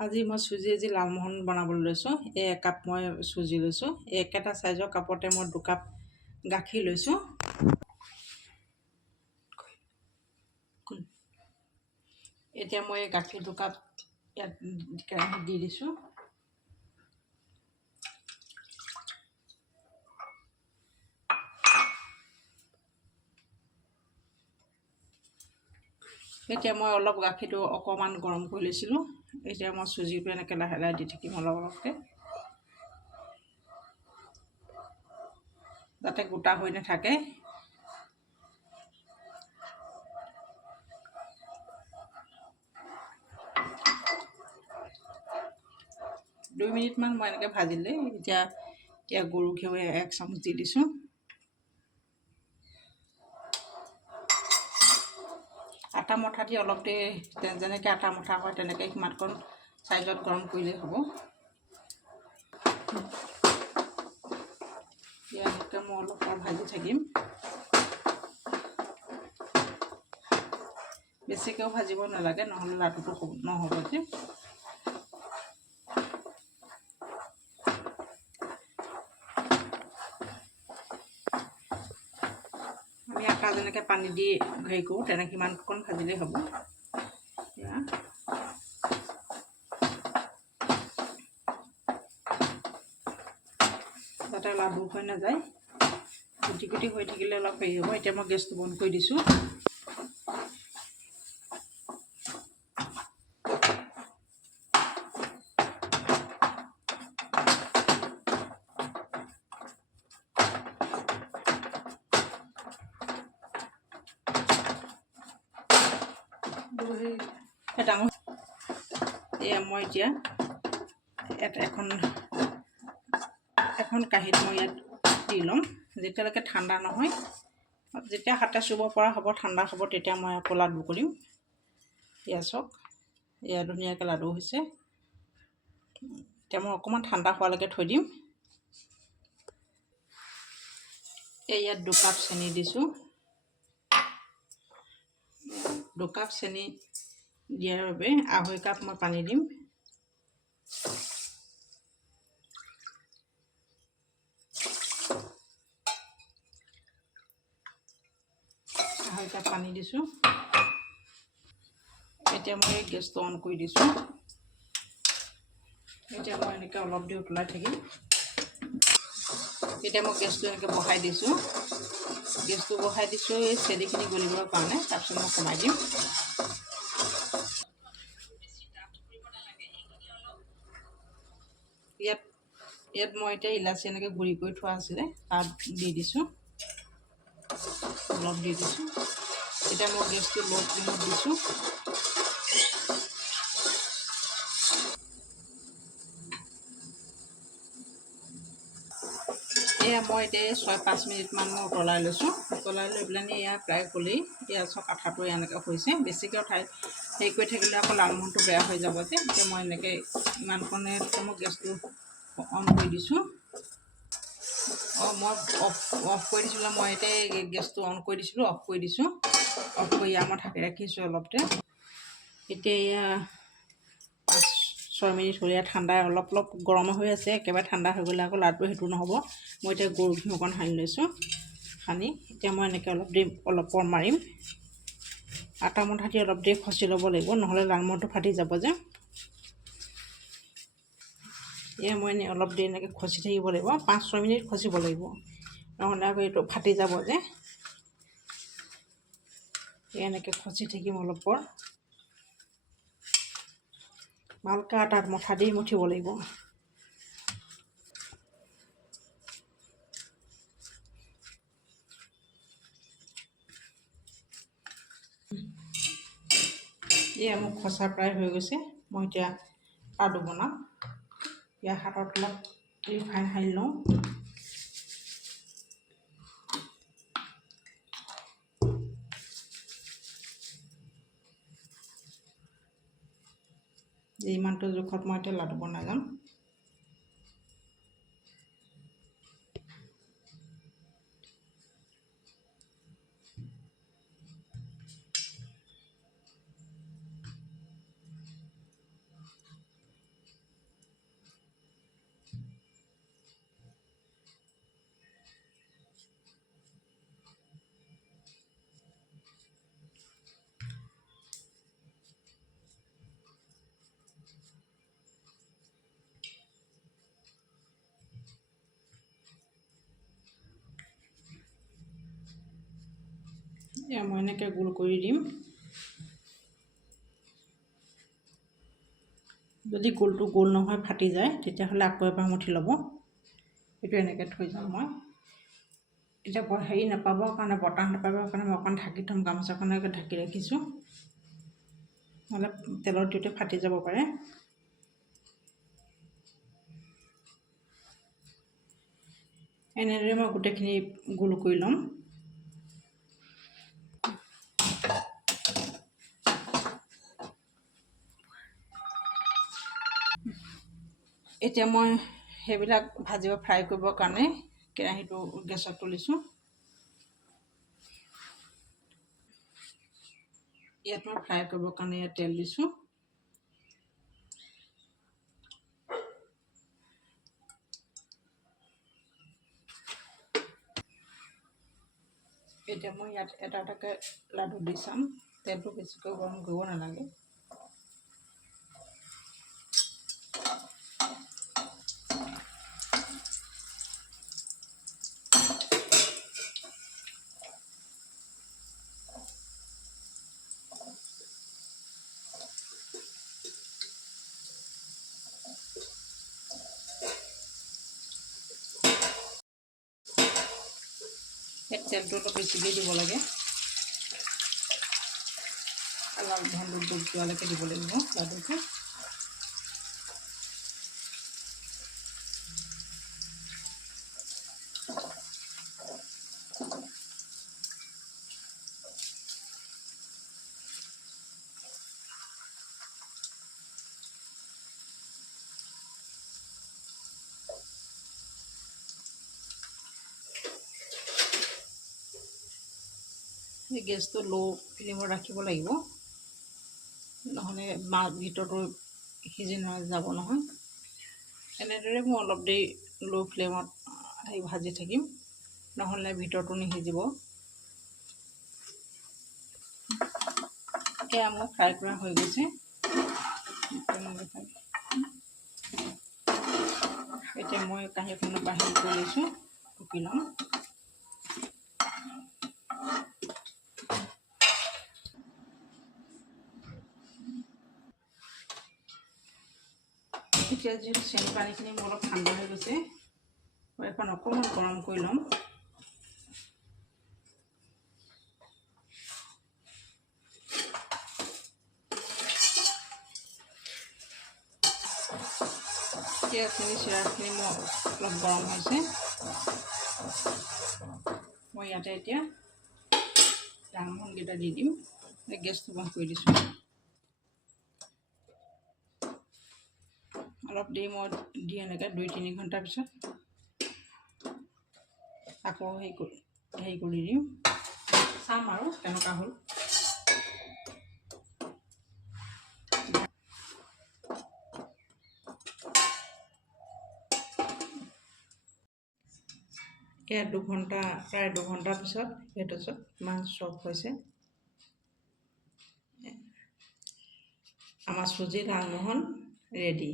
আজি মই চুজি লালমোহন বনাবলৈ লৈছোঁ। এই একাপ মই চুজি লৈছোঁ। একেটা চাইজৰ কাপতে মই 2 কাপ গাখীৰ লৈছোঁ। এতিয়া মই এই গাখীৰ 2 কাপ ইয়াত কেৰাহীত দি দিছোঁ। এতিয়া মই অলপ গাখীৰটো অকণমান গৰম কৰি লৈছিলোঁ। এতিয়া মই চুজিটো এনেকৈ লাহে লাহে দি থাকিম অলপ অলপকৈ, যাতে গোটা হৈ নাথাকে। দুই মিনিটমান মই এনেকৈ ভাজিলে এতিয়া গৰু ঘিউ 1 চামুচ দি দিছোঁ। আটা মঠা দি অলপ দেৰি যেনেকৈ আটা মঠা হয় তেনেকৈ সিমানকণ চাইজত গৰম কৰিলেই হ'ব। এনেকৈ মই অলপ ভাজি থাকিম। বেছিকৈও ভাজিব নালাগে, নহ'লে লাডুটো নহ'ব যে। আমি আটা যেনেকৈ পানী দি হেৰি কৰোঁ তেনেকৈ সিমানকণ ভাজিলেই হ'ব। যাতে লাডু হৈ নাযায়, গুটি গুটি হৈ থাকিলে অলপ হেৰি হ'ব। এতিয়া মই গেছটো বন্ধ কৰি দিছোঁ। ডাঙৰ এয়া মই এতিয়া এখন কাঁহীত মই ইয়াত দি ল'ম। যেতিয়ালৈকে ঠাণ্ডা নহয়, যেতিয়া হাতে চুব পৰা হ'ব, ঠাণ্ডা হ'ব, তেতিয়া মই আকৌ লাডু কৰিম। এয়া চাওক, এয়া ধুনীয়াকৈ লাডু হৈছে। এতিয়া মই অকণমান ঠাণ্ডা হোৱালৈকে থৈ দিম। ইয়াত 2 কাপ চেনি দিছোঁ। 2 কাপ চেনি দিয়াৰ বাবে 2.5 কাপ মই পানী দিম। 2.5 কাপ পানী দিছোঁ। এতিয়া মই গেছটো অন কৰি দিছোঁ। এতিয়া মই এনেকৈ অলপ দেৰি উতলাই থাকিম। এতিয়া মই গেছটো এনেকৈ বহাই দিছোঁ। এই চেনিখিনি গলিবৰ কাৰণে। তাৰপিছত মই কমাই দিম। ইয়াত মই এতিয়া ইলাচি এনেকৈ গুড়ি কৰি থোৱা আছিলে, তাত দি দিছোঁ। অলপ দি দিছোঁ। এতিয়া মই গেছটো ল' ফ্লেমত দিছোঁ। এয়া মই এতিয়া 6-5 মিনিটমান মই উতলাই লৈছোঁ। উতলাই লৈ পেলাই এয়া প্ৰায় গ'লেই। এয়া চাওক, আঠাটো এনেকৈ হৈছে। বেছিকৈ হেৰি কৰি থাকিলে আকৌ লালমোহনটো বেয়া হৈ যাব যে। এতিয়া মই এনেকৈ ইমানকণে মই গেছটো অন কৰি দিছোঁ। মই অফ কৰি দিছিলোঁ। মই এতিয়া গেছটো অন কৰি দিছিলোঁ, অফ কৰি দিছোঁ। অফ কৰি মই ঢাকি ৰাখিছোঁ অলপ দেৰি। এতিয়া এয়া 5-6 মিনিট হ'ল। ঠাণ্ডা অলপ গৰম হৈ আছে। একেবাৰে ঠাণ্ডা হৈ গ'লে আকৌ লাডু সেইটো নহ'ব। মই এতিয়া গৰু ঘিউ অকণ সানি লৈছোঁ। এতিয়া মই এনেকৈ অলপ পৰ মাৰিম। আটা মঠা দি অলপ দেৰি খচি ল'ব লাগিব, নহ'লে লালমোহনটো ফাটি যাব যে। এয়া মই অলপ দেৰি এনেকৈ খচি থাকিব লাগিব। 5-6 মিনিট খচিব লাগিব, নহ'লে আকৌ এইটো ফাটি যাব যে। এনেকৈ খচি থাকিম অলপ পৰ। ভালকৈ আটাত মঠা দি মঠিব লাগিব। এয়া মোৰ খচা প্ৰায় হৈ গৈছে। মই এতিয়া লাডু বনাম। ইয়াৰ হাতত অলপ ৰিফাইন সানি লওঁ। ইমানটো জোখত মই এতিয়া লাডু বনাই যাম। এয়া মই এনেকৈ গোল কৰি দিম। যদি গোলটো গোল নহয় ফাটি যায় তেতিয়াহ'লে আকৌ এবাৰ মঠি ল'ব। এইটো এনেকৈ থৈ যাম মই। এতিয়া হেৰি নাপাবৰ কাৰণে, বতাহ নাপাবৰ কাৰণে মই অকণ ঢাকি থ'ম, গামোচাখনকে ঢাকি ৰাখিছোঁ, নহ'লে তেলৰ দিওঁতে ফাটি যাব পাৰে। এনেদৰে মই গোটেইখিনি গোল কৰি ল'ম। এতিয়া মই সেইবিলাক ভাজিব ফ্ৰাই কৰিবৰ কাৰণে কেৰাহীটো গেছত তুলিছোঁ। ইয়াত মই ফ্ৰাই কৰিবৰ কাৰণে ইয়াত তেল দিছোঁ। এতিয়া মই ইয়াত এটা এটাকৈ লাডু দি চাম। তেলটো বেছিকৈ গৰম কৰিব নালাগে। এই তেলটো অলপ বেছিকৈ দিব লাগে। অলপ ভেন্দুত ডুব যোৱালৈকে দিব লাগিব লাডুটো। গেছটো ল' ফ্লেমত ৰাখিব লাগিব, নহ'লে ভিতৰটো সিজি যাব নহয়। এনেদৰে মই অলপ দেৰি ল' ফ্লেমত ভাজি থাকিম, নহ'লে ভিতৰটো নিসিজিব। এয়া মোৰ ফ্ৰাই কৰা হৈ গৈছে। এতিয়া মই কাঁহীখনৰ বাহিৰ কৰি লৈছোঁ, টুকি ল'ম। এতিয়া যিহেতু চেনি পানীখিনি মোৰ অলপ ঠাণ্ডা হৈ গৈছে, মই এখন অকণমান গৰম কৰি ল'ম। এতিয়া চিৰাখিনি মোৰ অলপ গৰম হৈছে। মই ইয়াতে এতিয়া ডাঙৰকেইটা দি দিম। গেছটো বন্ধ কৰি দিছোঁ। অলপ দেৰি মই দি এনেকৈ 2-3 ঘণ্টাৰ পিছত আকৌ হেৰি কৰি দিম, চাম আৰু কেনেকুৱা হ'ল। এয়া প্ৰায় 2 ঘণ্টাৰ পিছত সেইটো ইমান চফ্ট হৈছে। আমাৰ চুজি লালমোহন ৰেডি।